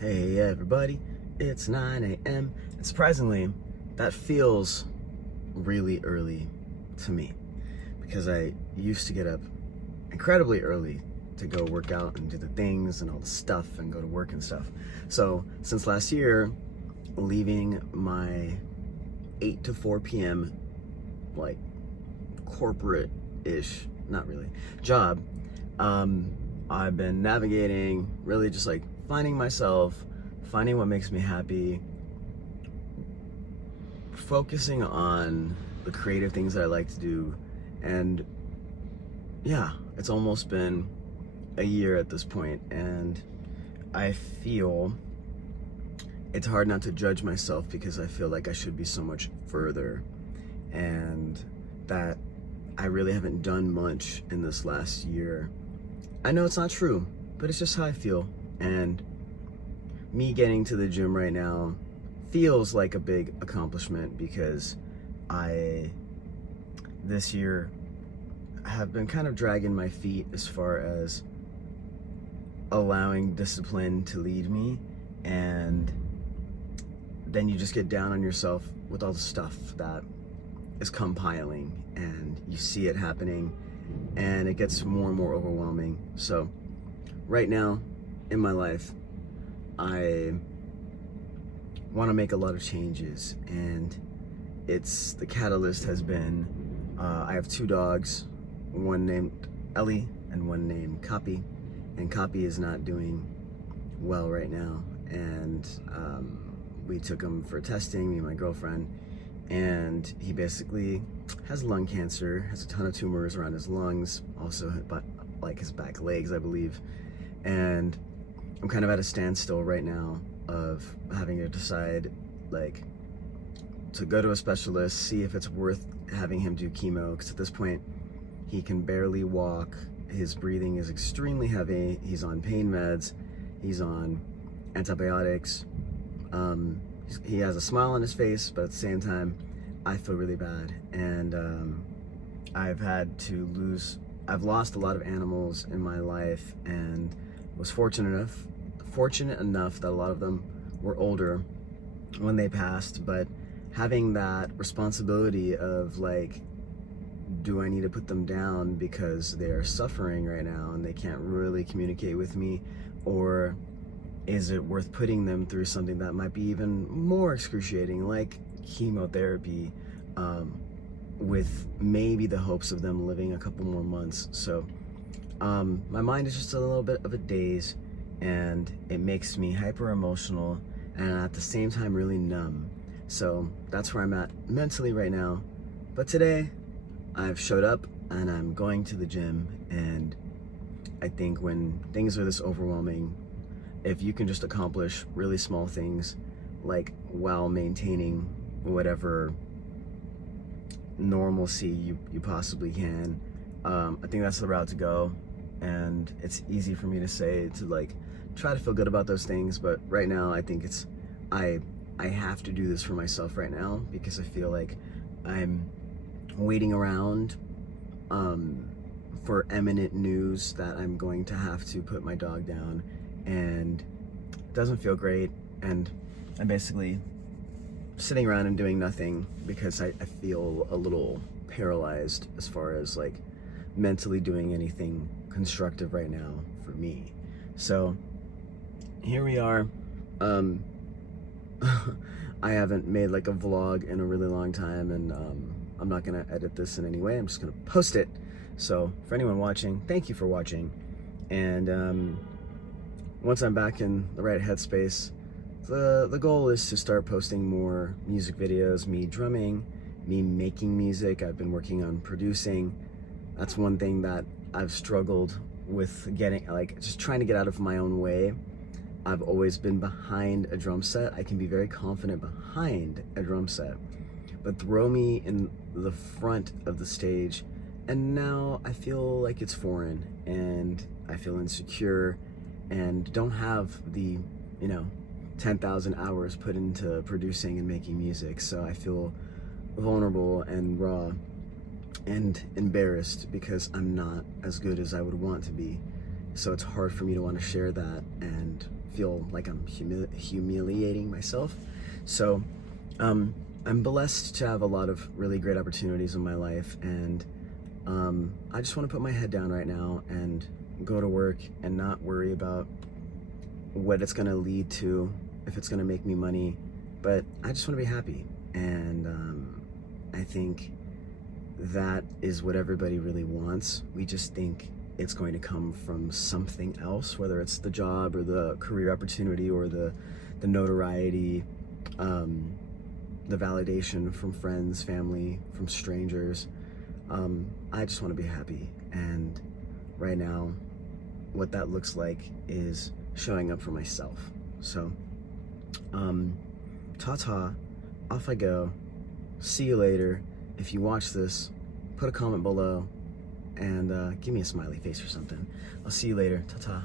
Hey everybody, it's 9 a.m. and surprisingly, that feels really early to me because I used to get up incredibly early to go work out and do the things and all the stuff and go to work and stuff. So since last year, leaving my 8 to 4 p.m. like corporate-ish, not really, job, I've been navigating, really just like finding myself, finding what makes me happy, focusing on the creative things that I like to do. And yeah, it's almost been a year at this point, and I feel it's hard not to judge myself because I feel like I should be so much further, and that I really haven't done much in this last year. I know it's not true, but it's just how I feel. And me getting to the gym right now feels like a big accomplishment because this year, have been kind of dragging my feet as far as allowing discipline to lead me. And then you just get down on yourself with all the stuff that is compiling, and you see it happening, and it gets more and more overwhelming. So right now in my life, I want to make a lot of changes, and the catalyst has been, I have two dogs, one named Ellie and one named Copy, and Copy is not doing well right now. And we took him for testing, me and my girlfriend, and he basically has lung cancer, has a ton of tumors around his lungs, also like his back legs, I believe. And I'm kind of at a standstill right now of having to decide, like, to go to a specialist, see if it's worth having him do chemo, because at this point he can barely walk, his breathing is extremely heavy, he's on pain meds, he's on antibiotics. He has a smile on his face, but at the same time, I feel really bad. And I've lost a lot of animals in my life, and was fortunate enough that a lot of them were older when they passed. But having that responsibility of, like, do I need to put them down because they're suffering right now and they can't really communicate with me, or is it worth putting them through something that might be even more excruciating, like chemotherapy, with maybe the hopes of them living a couple more months? So my mind is just a little bit of a daze, and it makes me hyper emotional and at the same time really numb. So that's where I'm at mentally right now. But today I've showed up and I'm going to the gym, and I think when things are this overwhelming, if you can just accomplish really small things, like while maintaining whatever normalcy you possibly can, I think that's the route to go. And it's easy for me to say, to like try to feel good about those things, but right now I think I have to do this for myself right now, because I feel like I'm waiting around for imminent news that I'm going to have to put my dog down, and it doesn't feel great. And I'm basically sitting around and doing nothing because I feel a little paralyzed as far as like mentally doing anything constructive right now for me. So here we are. I haven't made like a vlog in a really long time, and I'm not gonna edit this in any way. I'm just gonna post it. So for anyone watching, thank you for watching. And once I'm back in the right headspace, the goal is to start posting more music videos, me drumming, me making music. I've been working on producing. That's one thing that I've struggled with getting, like, just trying to get out of my own way. I've always been behind a drum set. I can be very confident behind a drum set, but throw me in the front of the stage and now I feel like it's foreign, and I feel insecure and don't have the, 10,000 hours put into producing and making music. So I feel vulnerable and raw and embarrassed because I'm not as good as I would want to be. So it's hard for me to want to share that and feel like I'm humiliating myself. So I'm blessed to have a lot of really great opportunities in my life, and I just want to put my head down right now and go to work and not worry about what it's going to lead to, if it's going to make me money, but I just want to be happy. And I think that is what everybody really wants. We just think it's going to come from something else, whether it's the job or the career opportunity or the notoriety, the validation from friends, family, from strangers. I just want to be happy, and right now what that looks like is showing up for myself. So ta-ta, off I go. See you later. If you watch this, put a comment below and give me a smiley face or something. I'll see you later. Ta-ta.